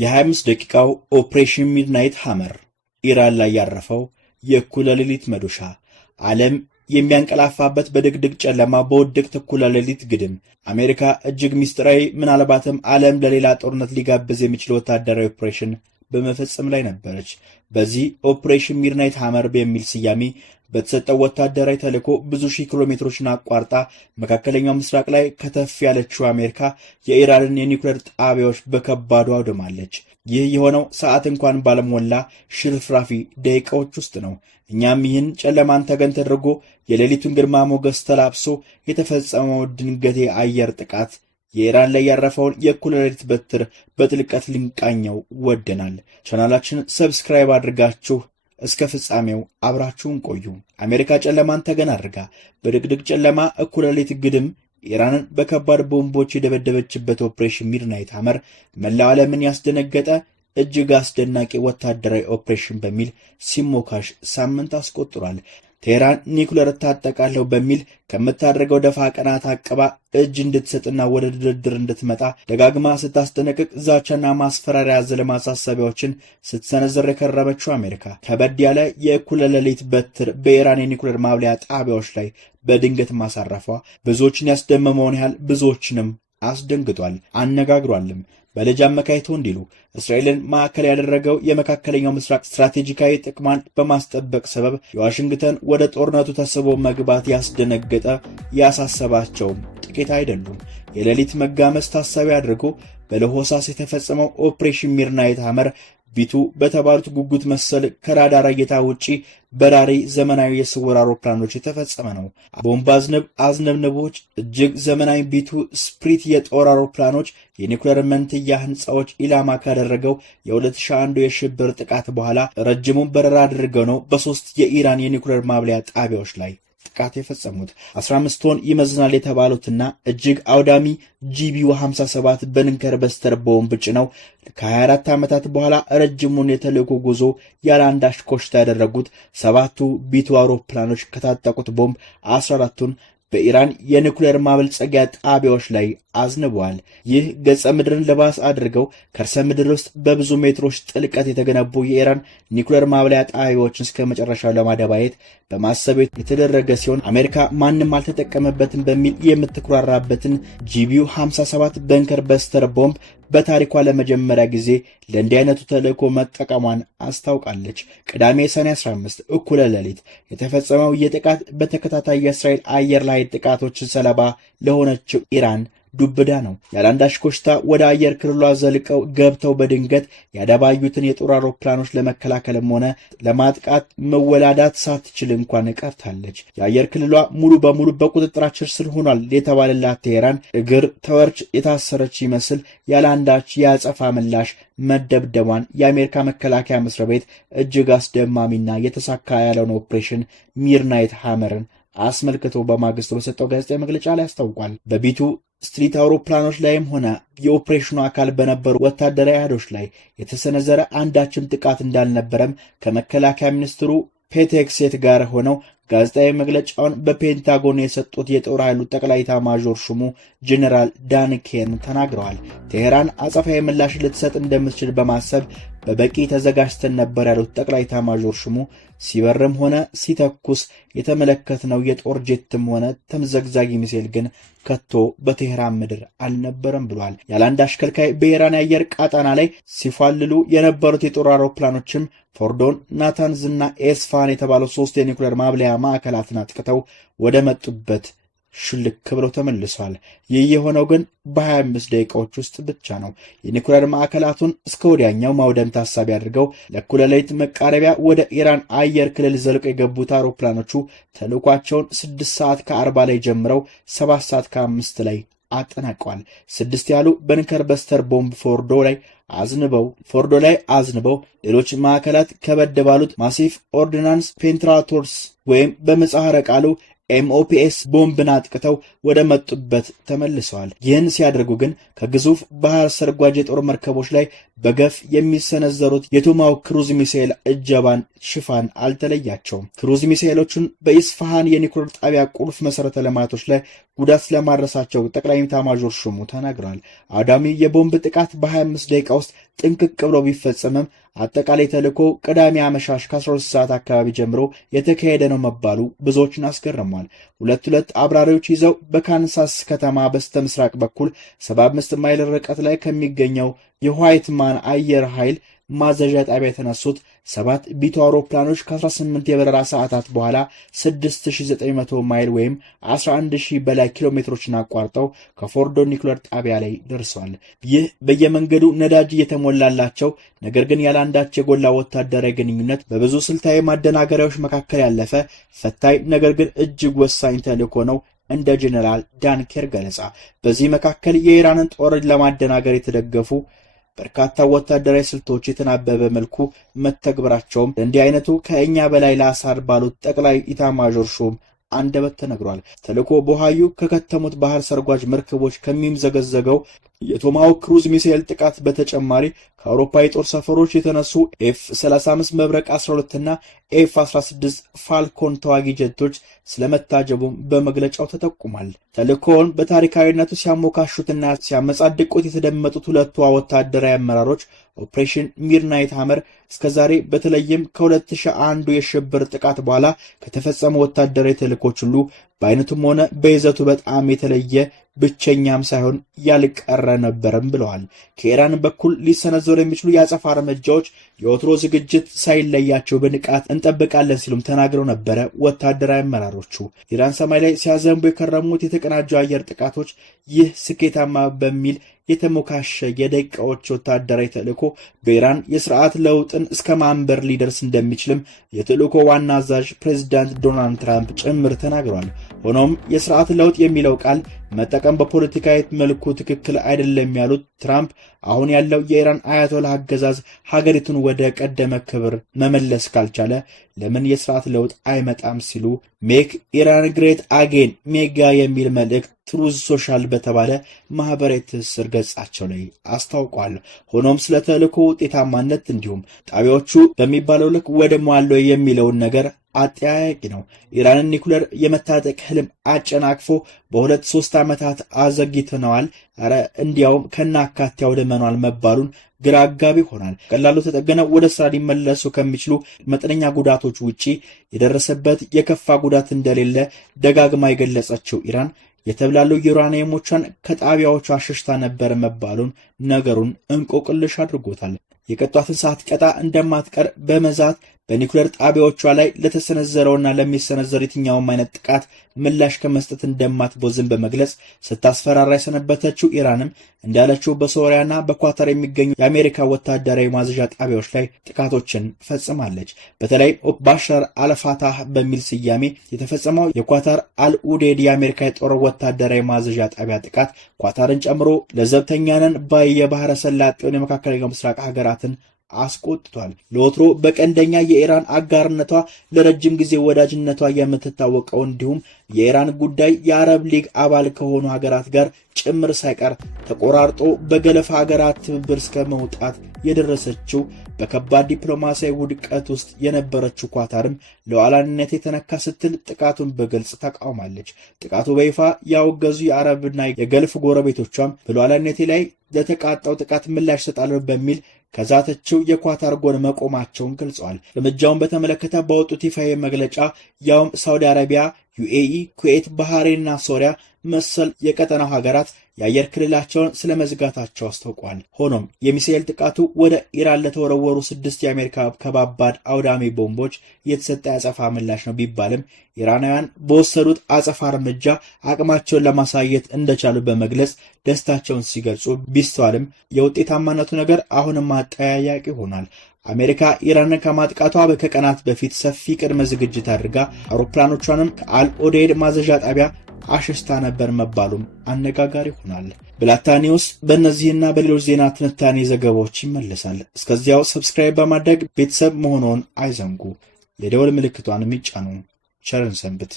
የ25 ደቂቃው ኦፕሬሽን ሚድናይት ሃመር ኢራን ላይ ያረፈው የእኩለ ሌሊት መዶሻ ዓለም የሚያንቀላፋበት በድቅድቅ ጨለማ በውድቅት እኩለ ሌሊት ግድም አሜሪካ እጅግ ሚስጥራዊ ምናልባትም ዓለም ለሌላ ጦርነት ሊጋብዝ የሚችል ወታደራዊ ኦፕሬሽን በመፈጸም ላይ ነበረች። በዚህ ኦፕሬሽን ሚድናይት ሃመር በሚል ስያሜ በተሰጠው ወታደራዊ ተልዕኮ ብዙ ሺህ ኪሎ ሜትሮችን አቋርጣ መካከለኛው ምስራቅ ላይ ከተፍ ያለችው አሜሪካ የኢራንን የኒውክሌር ጣቢያዎች በከባዱ አውድማለች። ይህ የሆነው ሰዓት እንኳን ባለሞላ ሽርፍራፊ ደቂቃዎች ውስጥ ነው። እኛም ይህን ጨለማን ተገን ተደርጎ የሌሊቱን ግርማ ሞገስ ተላብሶ የተፈጸመው ድንገቴ አየር ጥቃት የኢራን ላይ ያረፈውን የእኩለ ሌሊት በትር በጥልቀት ልንቃኘው ወደናል። ቻናላችንን ሰብስክራይብ አድርጋችሁ እስከ ፍጻሜው አብራችሁን ቆዩ። አሜሪካ ጨለማን ተገን አድርጋ በድቅድቅ ጨለማ እኩለ ሌሊት ግድም ኢራንን በከባድ ቦምቦች የደበደበችበት ኦፕሬሽን ሚድናይት ሃመር መላው ዓለምን ያስደነገጠ እጅግ አስደናቂ ወታደራዊ ኦፕሬሽን በሚል ሲሞካሽ ሳምንት አስቆጥሯል። ቴህራን ኒውክሌር ታጠቃለሁ በሚል ከምታደርገው ደፋ ቀና ታቅባ እጅ እንድትሰጥና ወደ ድርድር እንድትመጣ ደጋግማ ስታስጠነቅቅ ዛቻና ማስፈራሪያ ያዘለ ማሳሰቢያዎችን ስትሰነዝር የከረመችው አሜሪካ ከበድ ያለ የእኩለ ሌሊት በትር በኢራን የኒውክሌር ማብለያ ጣቢያዎች ላይ በድንገት ማሳረፏ ብዙዎችን ያስደመመውን ያህል ብዙዎችንም አስደንግጧል፣ አነጋግሯልም። በልጅ አመካይቶ እንዲሉ እስራኤልን ማዕከል ያደረገው የመካከለኛው ምስራቅ ስትራቴጂካዊ ጥቅሟን በማስጠበቅ ሰበብ የዋሽንግተን ወደ ጦርነቱ ተስቦ መግባት ያስደነገጠ ያሳሰባቸውም ጥቂት አይደሉም። የሌሊት መጋመስ ታሳቢ አድርጎ በለሆሳስ የተፈጸመው ኦፕሬሽን ሚድናይት ሃመር ቢቱ በተባሉት ጉጉት መሰል ከራዳር እይታ ውጪ በራሪ ዘመናዊ የስውር አውሮፕላኖች የተፈጸመ ነው። ቦምብ አዝነብንቦች፣ እጅግ ዘመናዊ ቢቱ ስፕሪት የጦር አውሮፕላኖች የኒውክሌር መንትያ ህንፃዎች ኢላማ ካደረገው የ2001 የሽብር ጥቃት በኋላ ረጅሙን በረራ አድርገው ነው በሶስት የኢራን የኒውክሌር ማብለያ ጣቢያዎች ላይ ጥቃት የፈጸሙት። 15 ቶን ይመዝናል የተባሉትና እጅግ አውዳሚ ጂቢዩ 57 በንከር በስተር ቦምብ ጭነው ከ24 ዓመታት በኋላ ረጅሙን የተልዕኮ ጉዞ ያለ አንዳች ኮሽታ ያደረጉት 7ቱ ቢቱ አውሮፕላኖች ከታጠቁት ቦምብ 14ቱን በኢራን የኒውክሌር ማበልጸጊያ ጣቢያዎች ላይ አዝንበዋል። ይህ ገጸ ምድርን ለባስ አድርገው ከርሰ ምድር ውስጥ በብዙ ሜትሮች ጥልቀት የተገነቡ የኢራን ኒውክሌር ማብለያ ጣቢያዎችን እስከ መጨረሻው ለማደባየት በማሰብ የተደረገ ሲሆን አሜሪካ ማንም አልተጠቀመበትም በሚል የምትኩራራበትን ጂቢዩ 57 በንከር በስተር ቦምብ በታሪኳ ለመጀመሪያ ጊዜ ለእንዲህ አይነቱ ተልዕኮ መጠቀሟን አስታውቃለች። ቅዳሜ ሰኔ 15 እኩለ ሌሊት የተፈጸመው የጥቃት በተከታታይ የእስራኤል አየር ላይ ጥቃቶችን ሰለባ ለሆነችው ኢራን ዱብዳ ነው። ያላንዳች ኮሽታ ወደ አየር ክልሏ ዘልቀው ገብተው በድንገት ያደባዩትን የጦር አውሮፕላኖች ለመከላከልም ሆነ ለማጥቃት መወላዳት ሳትችል እንኳን ቀርታለች። የአየር ክልሏ ሙሉ በሙሉ በቁጥጥራችን ስር ሆኗል የተባለላት ቴህራን እግር ተወርች የታሰረች ይመስል ያላንዳች የአጸፋ ምላሽ መደብደቧን የአሜሪካ መከላከያ መስሪያ ቤት እጅግ አስደማሚና የተሳካ ያለውን ኦፕሬሽን ሚድናይት ሃመርን አስመልክቶ በማግስቱ በሰጠው ጋዜጣዊ መግለጫ ላይ አስታውቋል። በቢቱ ስትሪት አውሮፕላኖች ላይም ሆነ የኦፕሬሽኑ አካል በነበሩ ወታደራዊ አሃዶች ላይ የተሰነዘረ አንዳችም ጥቃት እንዳልነበረም ከመከላከያ ሚኒስትሩ ፔቴክሴት ጋር ሆነው ጋዜጣዊ መግለጫውን በፔንታጎን የሰጡት የጦር ኃይሉ ጠቅላይ ኤታማዦር ሹሙ ጄኔራል ዳን ኬን ተናግረዋል። ቴህራን አጸፋዊ ምላሽ ልትሰጥ እንደምትችል በማሰብ በበቂ ተዘጋጅተን ነበር ያሉት ጠቅላይ ኤታማዦር ሹሙ ሲበርም ሆነ ሲተኩስ የተመለከትነው የጦር ጄትም ሆነ ተምዘግዛጊ ሚሳኤል ግን ከቶ በቴህራን ምድር አልነበረም ብሏል። ያላንድ አሽከልካይ በኢራን የአየር ቃጣና ላይ ሲፋልሉ የነበሩት የጦር አውሮፕላኖችም ፎርዶን፣ ናታንዝና ኤስፋን የተባሉ 3 የኒውክሌር ማብለያ ማዕከላትን አጥቅተው ወደ መጡበት ሽልክ ብለው ተመልሷል። ይህ የሆነው ግን በ25 ደቂቃዎች ውስጥ ብቻ ነው። የኒውክሌር ማዕከላቱን እስከ ወዲያኛው ማውደም ታሳቢ አድርገው ለእኩለ ሌሊት መቃረቢያ ወደ ኢራን አየር ክልል ዘልቀው የገቡት አውሮፕላኖቹ ተልዕኳቸውን 6 ሰዓት ከ40 ላይ ጀምረው 7 ሰዓት ከ5 ላይ አጠናቀዋል። 6 ያሉ በንከር በስተር ቦምብ ፎርዶ ላይ አዝንበው ሌሎች ማዕከላት ከበድ ባሉት ማሲፍ ኦርዲናንስ ፔንትራቶርስ ወይም በምህጻረ ቃሉ ኤምኦፒኤስ ቦምብን አጥቅተው ወደ መጡበት ተመልሰዋል። ይህን ሲያደርጉ ግን ከግዙፍ ባህር ሰርጓጅ የጦር መርከቦች ላይ በገፍ የሚሰነዘሩት የቶማሃውክ ክሩዝ ሚሳኤል እጀባን ሽፋን አልተለያቸውም። ክሩዝ ሚሳኤሎቹን በኢስፋሃን የኒውክሌር ጣቢያ ቁልፍ መሰረተ ልማቶች ላይ ጉዳት ስለማድረሳቸው ጠቅላይ ኤታማዦር ሹሙ ተናግረዋል። አውዳሚ የቦምብ ጥቃት በ25 ደቂቃ ውስጥ ጥንቅቅ ብሎ ቢፈጸምም አጠቃላይ ተልዕኮ ቅዳሜ አመሻሽ ከ12 ሰዓት አካባቢ ጀምሮ የተካሄደ ነው መባሉ ብዙዎችን አስገርሟል። ሁለት አብራሪዎች ይዘው በካንሳስ ከተማ በስተ ምስራቅ በኩል 75 ማይል ርቀት ላይ ከሚገኘው የዋይትማን አየር ኃይል ማዘዣ ጣቢያ የተነሱት 7 ቢቱ አውሮፕላኖች ከ18 የበረራ ሰዓታት በኋላ 6900 ማይል ወይም 11000 በላይ ኪሎ ሜትሮችን አቋርጠው ከፎርዶ ኒውክሌር ጣቢያ ላይ ደርሰዋል። ይህ በየመንገዱ ነዳጅ እየተሞላላቸው ነገር ግን ያላንዳች የጎላ ወታደራዊ ግንኙነት በብዙ ስልታዊ ማደናገሪያዎች መካከል ያለፈ ፈታኝ ነገር ግን እጅግ ወሳኝ ተልዕኮ ነው እንደ ጄኔራል ዳን ኬር ገለጻ። በዚህ መካከል የኢራንን ጦር ለማደናገር የተደገፉ በርካታ ወታደራዊ ስልቶች የተናበበ መልኩ መተግበራቸውም እንዲህ አይነቱ ከእኛ በላይ ለአሳር ባሉት ጠቅላይ ኢታማዦር ሹም አንደበት ተነግሯል። ተልዕኮ በውሃዩ ከከተሙት ባህር ሰርጓጅ መርከቦች ከሚምዘገዘገው የቶማሃውክ ክሩዝ ሚሳኤል ጥቃት በተጨማሪ ከአውሮፓ የጦር ሰፈሮች የተነሱ ኤፍ-35 መብረቅ 12 እና ኤፍ-16 ፋልኮን ተዋጊ ጀቶች ስለመታጀቡም በመግለጫው ተጠቁሟል። ተልዕኮውን በታሪካዊነቱ ሲያሞካሹትና ሲያመጻድቁት የተደመጡት ሁለቱ ወታደራዊ አመራሮች ኦፕሬሽን ሚድናይት ሃመር እስከዛሬ በተለይም ከ2001 የሽብር ጥቃት በኋላ ከተፈጸሙ ወታደራዊ ተልዕኮች ሁሉ በአይነቱም ሆነ በይዘቱ በጣም የተለየ ብቸኛም ሳይሆን ያልቀረ ነበርም ብለዋል። ከኢራን በኩል ሊሰነዘሩ የሚችሉ የአጸፋ እርምጃዎች የወትሮ ዝግጅት ሳይለያቸው በንቃት እንጠብቃለን ሲሉም ተናግረው ነበረ። ወታደራዊ አመራሮቹ ኢራን ሰማይ ላይ ሲያዘንቡ የከረሙት የተቀናጁ አየር ጥቃቶች ይህ ስኬታማ በሚል የተሞካሸ የደቂቃዎች ወታደራዊ ተልዕኮ በኢራን የስርዓት ለውጥን እስከ ማንበር ሊደርስ እንደሚችልም የተልዕኮ ዋና አዛዥ ፕሬዚዳንት ዶናልድ ትራምፕ ጭምር ተናግረዋል። ሆኖም የስርዓት ለውጥ የሚለው ቃል መጠቀም በፖለቲካዊ መልኩ ትክክል አይደለም ያሉት ትራምፕ አሁን ያለው የኢራን አያቶላህ አገዛዝ ሀገሪቱን ወደ ቀደመ ክብር መመለስ ካልቻለ ለምን የስርዓት ለውጥ አይመጣም ሲሉ ሜክ ኢራን ግሬት አጌን ሜጋ የሚል መልእክት ትሩዝ ሶሻል በተባለ ማህበራዊ ትስስር ገጻቸው ላይ አስታውቋል። ሆኖም ስለ ተልዕኮ ውጤታማነት እንዲሁም ጣቢያዎቹ በሚባለው ልክ ወደሟል የሚለውን ነገር አጠያያቂ ነው። ኢራንን ኒውክሌር የመታጠቅ ህልም አጨናቅፎ በ2-3 ዓመታት አዘግይተነዋል፣ አረ እንዲያውም ከናካቴ ወደመኗል መባሉን ግራ አጋቢ ሆናል። ቀላሉ ተጠገነው ወደ ስራ ሊመለሱ ከሚችሉ መጠነኛ ጉዳቶች ውጪ የደረሰበት የከፋ ጉዳት እንደሌለ ደጋግማ የገለጸችው ኢራን የተብላሉ ዩራኒየሞቿን ከጣቢያዎቹ አሸሽታ ነበር መባሉን ነገሩን እንቆቅልሽ አድርጎታል። የቀጧትን ሰዓት ቀጣ እንደማትቀር በመዛት በኒውክሌር ጣቢያዎቿ ላይ ለተሰነዘረውና ለሚሰነዘር የትኛውም አይነት ጥቃት ምላሽ ከመስጠት እንደማትቦዝን በመግለጽ ስታስፈራራ የሰነበተችው ኢራንም እንዳለችው በሶሪያና በኳታር የሚገኙ የአሜሪካ ወታደራዊ ማዘዣ ጣቢያዎች ላይ ጥቃቶችን ፈጽማለች። በተለይ ባሻር አልፋታህ በሚል ስያሜ የተፈጸመው የኳታር አልኡዴድ የአሜሪካ የጦር ወታደራዊ ማዘዣ ጣቢያ ጥቃት ኳታርን ጨምሮ ለዘብተኛንን ባይ የባህረ ሰላጤውን የመካከለኛው ምስራቅ ሀገራትን አስቆጥቷል። ለወትሮ በቀንደኛ የኢራን አጋርነቷ ለረጅም ጊዜ ወዳጅነቷ የምትታወቀው እንዲሁም የኢራን ጉዳይ የአረብ ሊግ አባል ከሆኑ ሀገራት ጋር ጭምር ሳይቀር ተቆራርጦ በገለፋ ሀገራት ትብብር እስከ መውጣት የደረሰችው በከባድ ዲፕሎማሲያዊ ውድቀት ውስጥ የነበረችው ኳታርም ሉዓላዊነት የተነካ ስትል ጥቃቱን በግልጽ ተቃውማለች። ጥቃቱ በይፋ ያወገዙ የአረብና የገልፍ ጎረቤቶቿም በሉዓላዊነት ላይ ለተቃጣው ጥቃት ምላሽ ሰጣለሁ በሚል ከዛተችው የኳታር ጎን መቆማቸውን ገልጸዋል። እርምጃውን በተመለከተ ባወጡት ይፋዊ መግለጫ ያውም ሳውዲ አረቢያ፣ ዩኤኢ፣ ኩዌት፣ ባህሬንና ሶሪያ መሰል የቀጠናው ሀገራት የአየር ክልላቸውን ስለመዝጋታቸው አስታውቋል። ሆኖም የሚሳኤል ጥቃቱ ወደ ኢራን ለተወረወሩ 6 የአሜሪካ ከባባድ አውዳሚ ቦምቦች የተሰጠ አጸፋ ምላሽ ነው ቢባልም ኢራናውያን በወሰዱት አጸፋ እርምጃ አቅማቸውን ለማሳየት እንደቻሉ በመግለጽ ደስታቸውን ሲገልጹ ቢስተዋልም የውጤታማነቱ ነገር አሁንም አጠያያቂ ሆኗል። አሜሪካ ኢራንን ከማጥቃቷ ከቀናት በፊት ሰፊ ቅድመ ዝግጅት አድርጋ አውሮፕላኖቿንም ከአልኡዴድ ማዘዣ ጣቢያ አሸሽታ ነበር መባሉም አነጋጋሪ ሆኗል። ብላታ ኒውስ በእነዚህና በሌሎች ዜና ትንታኔ ዘገባዎች ይመለሳል። እስከዚያው ሰብስክራይብ በማድረግ ቤተሰብ መሆኑን አይዘንጉ። የደወል ምልክቷንም ይጫኑ። ቸርን ሰንብት።